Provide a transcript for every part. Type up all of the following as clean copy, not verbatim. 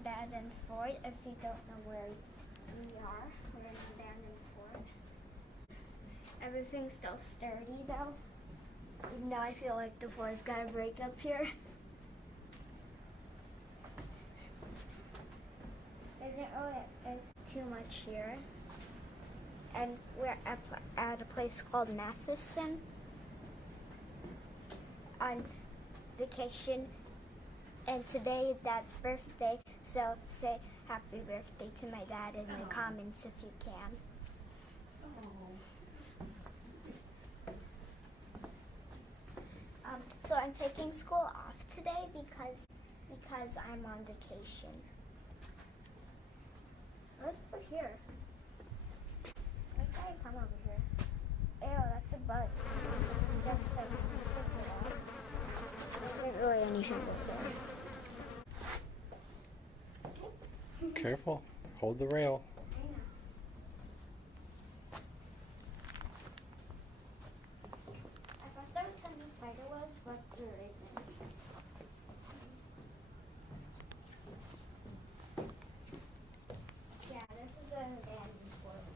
abandoned fort. If you don't know where we are, we're in an abandoned fort. Everything's still sturdy though. Even though I feel like the floor's gonna break up here. There isn't really too much here. And we're at a place called Matheson on vacation. And today is Dad's birthday, so say happy birthday to my dad in the comments if you can. So I'm taking school off today because I'm on vacation. Let's go here. Let's try to come over here. Ew, that's a bug. Just a sticky one. There isn't really anything over there. Careful. Hold the rail. I thought there was some spider webs, but there isn't. Yeah, this is an abandoned fort.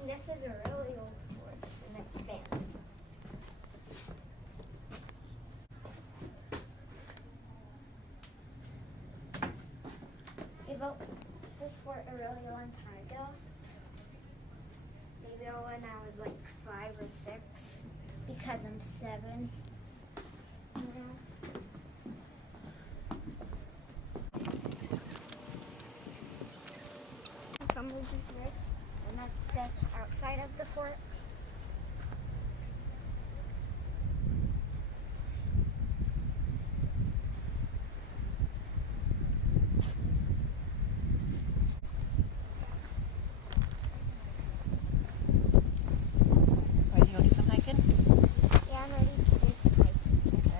And this is a really old fort, and it's abandoned. We built this fort a really long time ago. Maybe when I was like 5 or 6, because I'm 7 now. Come over here, and that's the outside of the fort. Ready to go do some hiking? Yeah, I'm ready to do some hiking. Okay.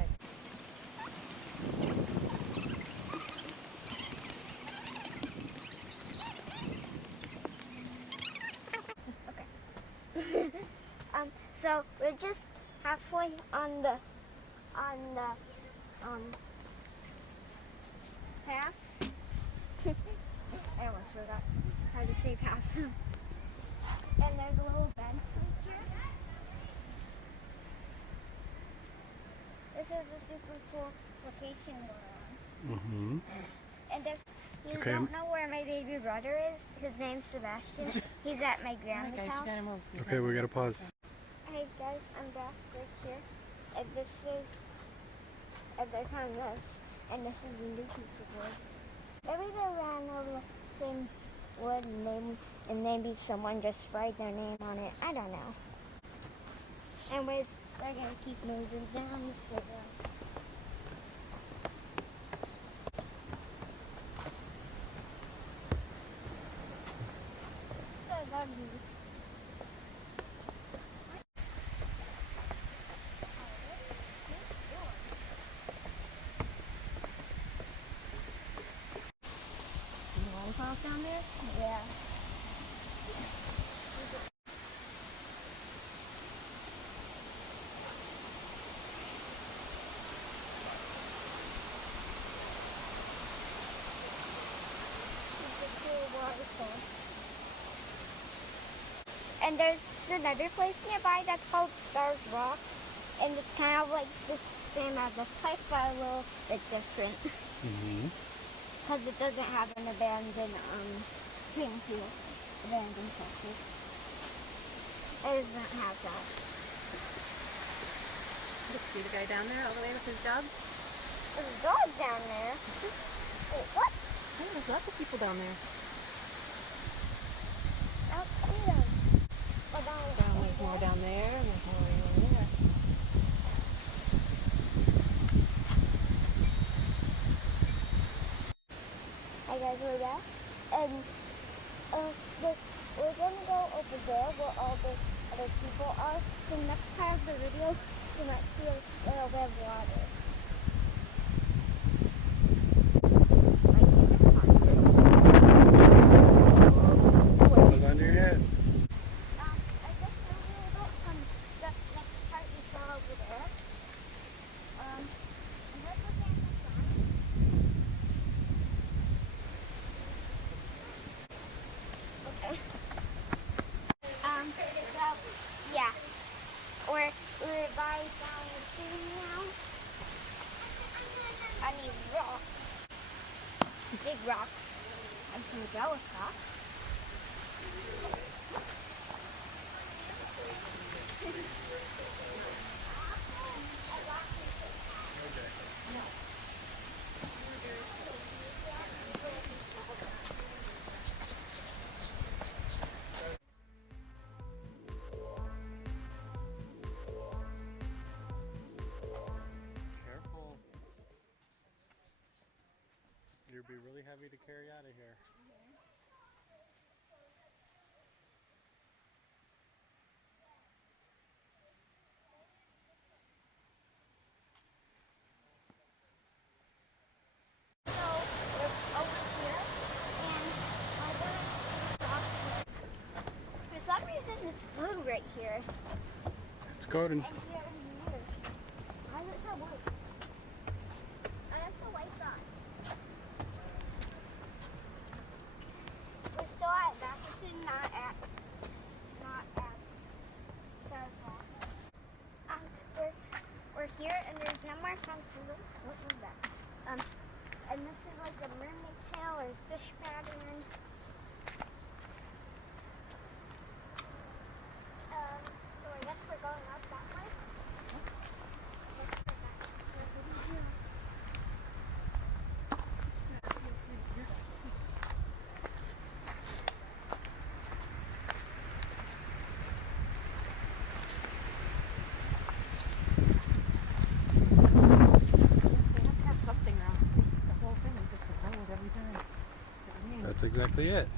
So we're just halfway on the path. I almost forgot how to say path. And there's a little bench right here. This is a super cool location we're on. Mm-hmm. And if you Okay. don't know where my baby brother is, his name's Sebastian. He's at my grandma's Guys, you house. gotta move. Okay, we gotta pause. Hey guys, I'm back right here. And this is they're on this. And this is the new pizza board. Maybe they ran over the same wood and maybe someone just write their name on it. I don't know. Anyways, we're gonna keep moving down the stairs. I love you. The waterfalls down there? Yeah. It's a cool waterfall. And there's another place nearby that's called Stars Rock. And it's kind of like the same as this place, but a little bit different. Mm-hmm. Because it doesn't have an abandoned swimming pool. Abandoned Texas. It doesn't have that. Look, see the guy down there all the way with his dog? There's a dog down there. Wait, what? Oh, there's lots of people down there. I don't see them. Oh, There's more down there, and there's more over there. Hi guys, we're back. And we're gonna go over there where all the other people are. The next part of the video, you might see a little bit of water. Hold on to your head. I guess we'll do a bit from the next part you saw over there. And there's rocks. I'm gonna go across. Careful. You'd be really heavy to carry out of here. So we're over here, and I want to cross it. For some reason, it's blue right here, It's golden. and here and here. Why is it so blue? And it's a white dot. We're still at Matheson, not at Fairfax. We're here, and there's no more fun food. What was that? And this is like a mermaid tail or fish pattern. So I guess we're going up that way. They have to have something now. The whole thing is just a road every time. It rains. That's exactly it.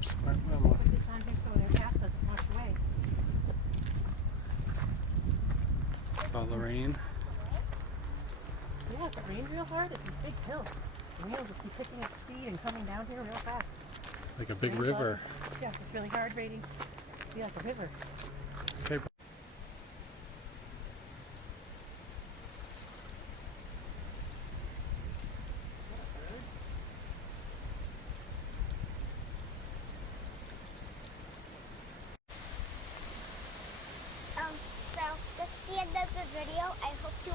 Smart mama. Put this on here so their path doesn't wash away. Follow rain. Yeah, if it rains real hard, it's this big hill. And you'll just be picking up speed and coming down here real fast. Like a big Rains river. all- Yeah, it's really hard rating. Be like a river. Okay. So that's the end of the video. I hope you